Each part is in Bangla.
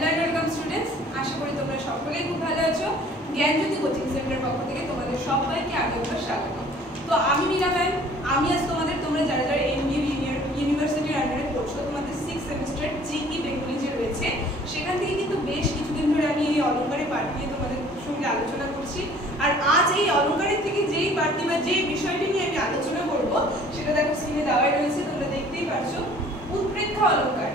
हेलो एंड वेलकम स्टूडेंट्स आशा करी তোমরা সকলেই খুব ভালো আছো জ্ঞানজ্যোতি কোচিং সেন্টারের পক্ষ থেকে তোমাদের সবাইকে আরেকবার স্বাগত। তো আমি মীরা ম্যাম, আমি আজ তোমরা যারা যারা এমবিএ ইউনিভার্সিটির আন্ডারে পড়ছো তোমাদের 6th সেমিস্টার জিই বেঙ্গলি যে রয়েছে সেখান থেকে কিন্তু বেশ কিছুদিন ধরে আমি এই অলংকারের পাঠ নিয়ে তোমাদের সঙ্গে আলোচনা করছি। আর আজ এই অলংকারের থেকে যেই পাঠটি বা যে বিষয়টি নিয়ে আমি আলোচনা করব সেটা দেখো স্ক্রিনে দেওয়াই রয়েছে, তোমরা দেখতেই পাচ্ছ উৎপ্রেক্ষা অলংকার।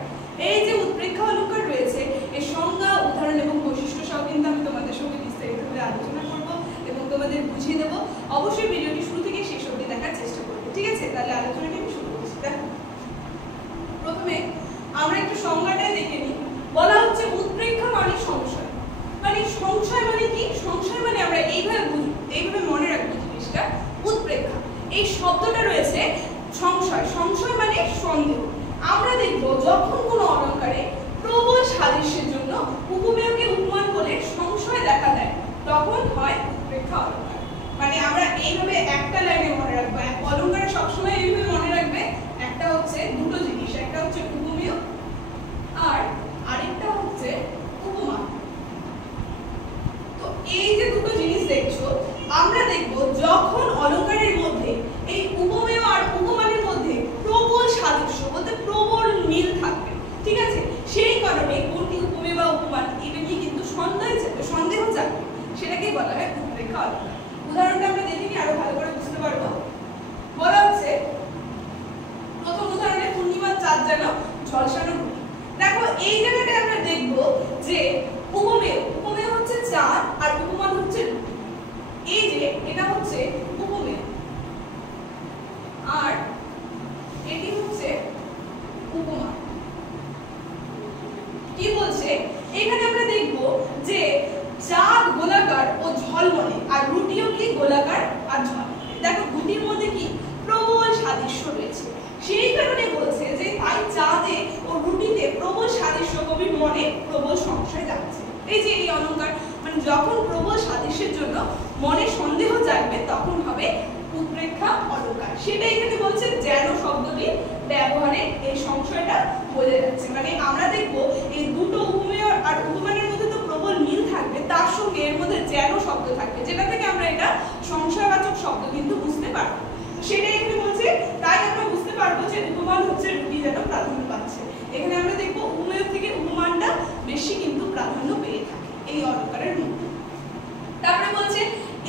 এই যে উৎপ্রেক্ষা অলংকার রয়েছে এর সংজ্ঞা, উদাহরণ এবং বৈশিষ্ট্য সব কিন্তু আমি তোমাদের সঙ্গে বিস্তারিতভাবে আলোচনা করব এবং তোমাদের বুঝিয়ে দেবো। অবশ্যই ভিডিওটি শুরু থেকে শেষ অবধি দেখার চেষ্টা করবে, ঠিক আছে? তাহলে আলোচনাটি আমি শুরু করছি। দেখো, প্রথমে আমরা একটু সংজ্ঞাটাই দেখে নিই। বলা হচ্ছে উৎপ্রেক্ষা মানে সংশয়। মানে সংশয় মানে কি? সংশয় মানে আমরা এইভাবে মনে রাখবো জিনিসটা। উৎপ্রেক্ষা এই শব্দটা রয়েছে সংশয়, সংশয় মানে সন্দেহ। আমরা দেখবো যখন কোনো অলংকারে প্রবল সাদৃশ্যের জন্য উপমেয়কে উপমান বলে সংশয় দেখা দেয় তখন হয় উৎপ্রেক্ষা অলংকার। মানে আমরা এইভাবে একটা লাইনে মনে রাখবো, অলংকারে সবসময় এইভাবে মনে রাখবে। একটা হচ্ছে দুটো জিনিস, একটা হচ্ছে উপমেয় আর আরেকটা হচ্ছে উপমান। তো এই যে দুটো জিনিস দেখছো, আমরা দেখবো যখন অলংকারের মধ্যে এই উপমেয় আর উপমানের মধ্যে প্রবল সাদৃশ্য বলতে প্রবল মিল থাকবে, ঠিক আছে? সেই কারণে কোনটি উপমেয় বা উপমান এটা নিয়ে কিন্তু সন্দেহ জাগবে, সেটাকেই বলা হয় উৎপ্রেক্ষা অলংকার। উদাহরণটা আমরা দেখে নিই, আরো ভালো করে বুঝতে পারবো। বলা হচ্ছে প্রথম উদাহরণে পূর্ণিমার চাঁদ যেন ঝলসানো রুটি। দেখো এই জায়গাটায় আমরা দেখবো যে উপমেয় হচ্ছে চাঁদ আর উপমান হচ্ছে রুটি। এই যে এটা হচ্ছে উপমেয় আর এটি হচ্ছে উপমান। কি বলছে এখানে? আমরা দেখব যে চাঁদ গোলাকার ও ঝলমলে আর রুটিও কি গোলাকার আর ঝলমলে। দেখো দুটির মধ্যে কি প্রবল সাদৃশ্য রয়েছে, সেই কারণে বলছে যে তাই চাঁদে ও রুটিতে প্রবল সাদৃশ্য কবির মনে প্রবল সংশয় জাগছে। এই যে এই অলংকার মানে যখন প্রবল সাদৃশ্যের জন্য মনে সন্দেহ জাগবে তখন হবে উৎপ্রেক্ষা অলংকার। সেটা এখানে বলছে যেন শব্দটি ব্যবহারে এই সংশয়টা বোঝা যাচ্ছে। মানে আমরা দেখবো এই দুটো উপমেয় আর উপমানের মধ্যে তো প্রবল মিল থাকবে, তার সঙ্গে এর মধ্যে যেন শব্দ থাকবে, যেটা থেকে আমরা এটা সংশয়বাচক শব্দ কিন্তু বুঝতে পারবো। সেটাই এখানে বলছে, তাই আমরা বুঝতে পারবো যে উপমান হচ্ছে রুটি যেন প্রাধান্য পাচ্ছে। এখানে আমরা দেখবো উপমেয় থেকে উপমানটা বেশি কিন্তু প্রাধান্য পেয়ে থাকে এই অলংকারের মধ্যে। তারপরে বলছে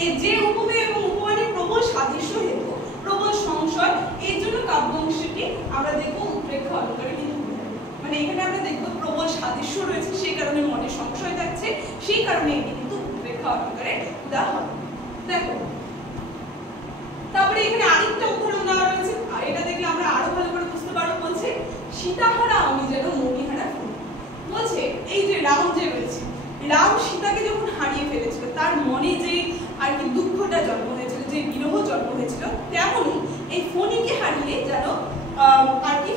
এই যে উপমেয় এবং উপমানের প্রবল সাদৃশ্য হেতু প্রবল সংশয়, এর জন্য কাব্য অংশটি আমরা দেখবো উৎপ্রেক্ষা অলংকারে কিন্তু মানে এখানে আমরা দেখবো প্রবল সাদৃশ্য রয়েছে, সেই কারণে মনে সংশয় যাচ্ছে, সেই কারণে এটি কিন্তু উৎপ্রেক্ষা অলংকারের উদাহরণ। দেখো তারপরে এখানে আরেকটা উদাহরণ দেওয়া রয়েছে, আর এটা দেখলে আমরা আরো ভালো করে বুঝতে পারবো। বলছে সীতাহারা আমি যেন মণিহারা ফুল। বলছে এই যে রাম যে রয়েছে, রাম সীতাকে যখন হারিয়ে ফেলেছিল তার মনে যে আর কি দুঃখটা জন্ম হয়েছিল, যে বিরহ জন্ম হয়েছিল, তেমনই এই ফণিকে হারিয়ে যেন আর কি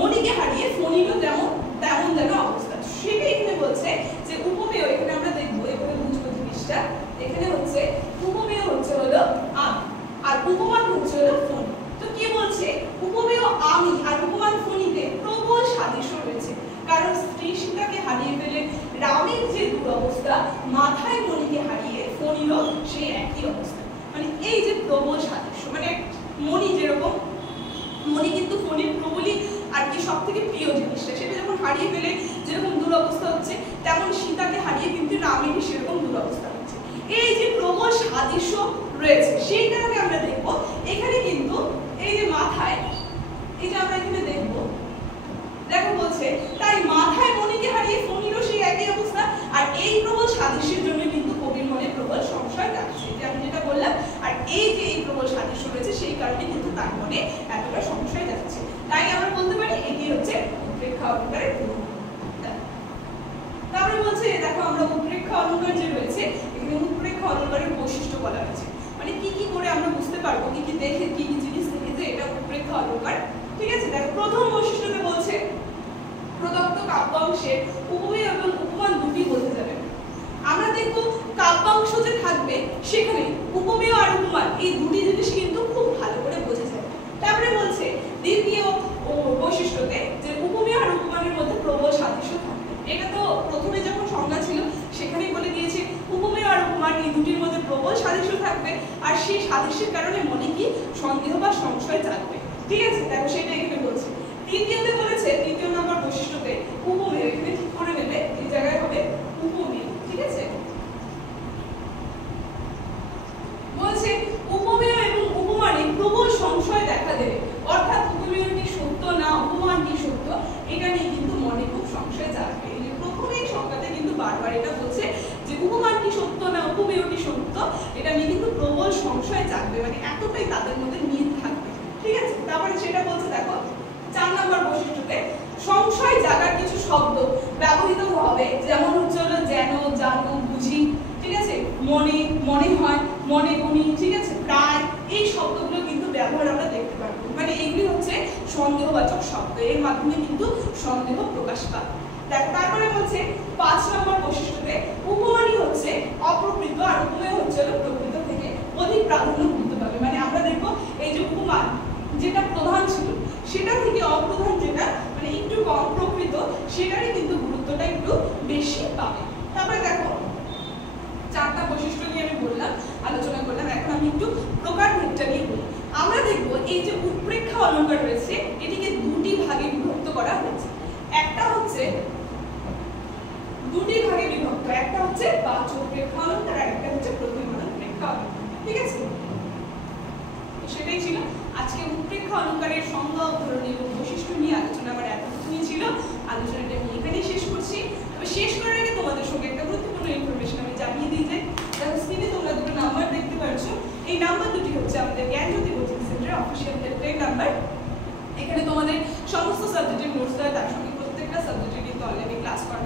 মণিকে হারিয়ে ফণিরও তেমন যেন অবস্থা। সেটাই এখানে বলছে যে উপমেয়, এখানে আমরা দেখবো এভাবে বুঝবো জিনিসটা। এখানে হচ্ছে উপমেয় হচ্ছে হলো আমি আর উপমান হচ্ছে হলো ফণি। তো কি বলছে? উপমেয় আমি আর উপমান ফণিতে প্রবল সাদৃশ্য রয়েছে, কারণ স্ত্রী সীতাকে হারিয়ে ফেলে রামের যে দুরবস্থা, মাথায় মণিকে হারিয়ে ফণিরও সেই একই অবস্থা। মানে এই যে প্রবল সাদৃশ্য, মানে মণি যেরকম, মণি কিন্তু ফণির প্রবলই আর কি সব থেকে প্রিয় জিনিসটা, সেটা যখন হারিয়ে ফেলে যেরকম দুরবস্থা হচ্ছে, তেমন সীতাকে হারিয়ে কিন্তু রামেরই সেরকম দুরবস্থা হচ্ছে। এই যে প্রবল সাদৃশ্য রয়েছে, সেই কারণে আমরা দেখবো এখানে কিন্তু এই যে মাথায়, এই যে আমরা এখানে দেখবো, দেখো বলছে তাই মাথায় মণিকে হারিয়ে ফণিরও সেই একই অবস্থা। আর এই প্রবল সাদৃশ্যের জন্য কিন্তু কবির মনে প্রবল সংশয় জাগছে, যে আমি যেটা বললাম। আর এই যে এই প্রবল সাদৃশ্য রয়েছে সেই কারণে কিন্তু তার মনে এতটা সংশয় যাচ্ছে। তাই আমরা বলতে পারি এটি হচ্ছে উৎপ্রেক্ষা অলংকারের উদাহরণ। তারপরে বলছে দেখো আমরা উৎপ্রেক্ষা অলংকার যে রয়েছে, এখানে উৎপ্রেক্ষা অলংকারের বৈশিষ্ট্য বলা হয়েছে। মানে কি কি করে আমরা বুঝতে পারবো, কি কি দেখে, কি কি জিনিস দেখে যে এটা উৎপ্রেক্ষা অলংকার, ঠিক আছে? দেখো প্রথম বৈশিষ্ট্যতে বলছে প্রদত্ত কাব্যাংশে উপমেয় এবং উপমান দুটি বোঝা যাবে। আমরা দেখবো কাব্যাংশ যে থাকবে সেখানে উপমেয় আর উপমান এই দুটি জিনিস কিন্তু খুব ভালো করে বোঝা যাবে। তারপরে বলছে দ্বিতীয় বৈশিষ্ট্যতে যে উপমেয় আর উপমানের মধ্যে প্রবল সাদৃশ্য থাকবে। এটা তো প্রথমে কারণে মনে কি সন্দেহ বা সংশয় জাগবে। ঠিক আছে, দেখো সেটা এখানে বলছে। তৃতীয়তে বলেছে, তৃতীয় নম্বর বৈশিষ্ট্যতে উপমেয়, এখানে ঠিক করে নেবে এই জায়গায় হবে উপমেয়। ঠিক আছে, বলছে উপমেয় এবং উপমানে প্রবল সংশয় দেখা দেবে, অর্থাৎ উপমেয়টি সত্য না উপমানটি সত্য এটা নিয়ে কিন্তু মনে খুব সংশয় জাগবে। এই যে প্রথমেই সংখ্যাতে কিন্তু বারবার এটা বলছে যে উপমানটি সত্য না উপমেয়টি সত্য এটা নিয়ে কিন্তু প্রবল সংশয় জাগবে, মানে এতটাই তাদের মধ্যে মিল থাকবে। ঠিক আছে, তারপরে সেটা বলছে দেখো 4 নম্বর বৈশিষ্ট্যতে সংশয় জাগার কিছু শব্দ ব্যবহৃত হবে, যেমন হচ্ছে হলো যেন, জানো, বুঝি। ঠিক আছে, মনে, মনে হয়, মনে করি। ঠিক আছে, প্রায়, এই শব্দগুলো কিন্তু ব্যবহার আমরা দেখতে পারবো, মানে এইগুলি হচ্ছে সন্দেহবাচক শব্দ, এর মাধ্যমে কিন্তু সন্দেহ প্রকাশ পায়। দেখো তারপরে বলছে 5 নম্বর বৈশিষ্ট্যতে উপমানই হচ্ছে অপ্রকৃত আর উপমেয় হচ্ছে হলো প্রকৃত থেকে অধিক প্রাধান্য গুরুত্ব পাবে, মানে আমরা দেখবো এই যে উপমান যেটা প্রধান ছিল সেটা থেকে অপ্রধান যেটা মানে একটু কম প্রকৃত সেটারই কিন্তু গুরুত্বটা একটু বেশি পাবে। তারপরে দেখো 4টা বৈশিষ্ট্য নিয়ে আমি বললাম, আলোচনা করলাম, এখন আমি একটু প্রকারভেদটা নিয়ে বলি। আমরা দেখবো এই যে উৎপ্রেক্ষা অলঙ্কার রয়েছে এটিকে দুটি ভাগে বিভক্ত করা হয়েছে। একটা হচ্ছে দুটি ভাগে বিভক্ত, একটা হচ্ছে বাচক প্রেক্ষা অলঙ্কার আর একটা হচ্ছে প্রতিমানক প্রেক্ষা অলঙ্কার। ঠিক আছে, সেটাই ছিল আজকে উৎপ্রেক্ষা অলঙ্কারের সংজ্ঞা, উদাহরণ এবং বৈশিষ্ট্য নিয়ে আলোচনা। আমার এতটুকুই ছিল, আলোচনাটা আমি এখানেই শেষ করছি। তবে শেষ করার আগে তোমাদের সঙ্গে একটা গুরুত্বপূর্ণ ইনফরমেশন আমি জানিয়ে দিই যে দেখো স্ক্রিনে তোমরা দুটো নাম্বার দেখতে পাচ্ছ, এই নাম্বার দুটি হচ্ছে আমাদের জ্ঞানজ্যোতি কোচিং সেন্টারের অফিসিয়াল হেল্পলাইন নাম্বার। এখানে তোমাদের সমস্ত সাবজেক্টের নোটস দেয়, তার সঙ্গে প্রত্যেকটা সাবজেক্টের কিন্তু অনলাইনে ক্লাস করানো